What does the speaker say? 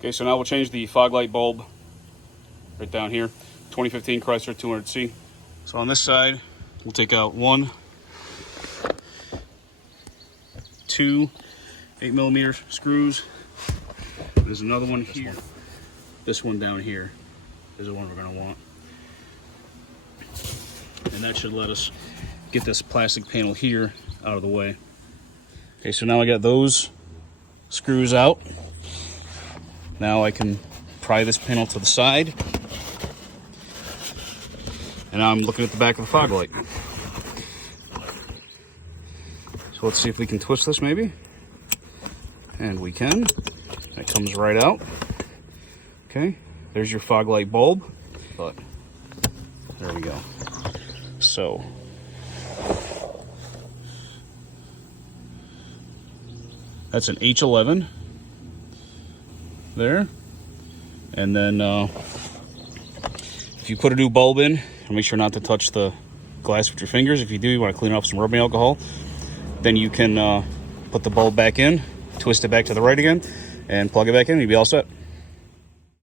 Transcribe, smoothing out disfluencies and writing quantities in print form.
Okay, so now we'll change the fog light bulb right down here. 2015 Chrysler 200C. So on this side, we'll take out 1, 2 8mm screws. There's another one here. This one down here is the one we're going to want. And that should let us get this plastic panel here out of the way. Okay, so now I got those screws out. Now I can pry this panel to the side. And now I'm looking at the back of the fog light. So let's see if we can twist this maybe. And we can. It comes right out. Okay, there's your fog light bulb. But there we go. So that's an H11 there. And then if you put a new bulb in, make sure not to touch the glass with your fingers. If you do, you want to clean it off some rubbing alcohol. Then you can put the bulb back in, twist it back to the right again, and plug it back in, and you'll be all set.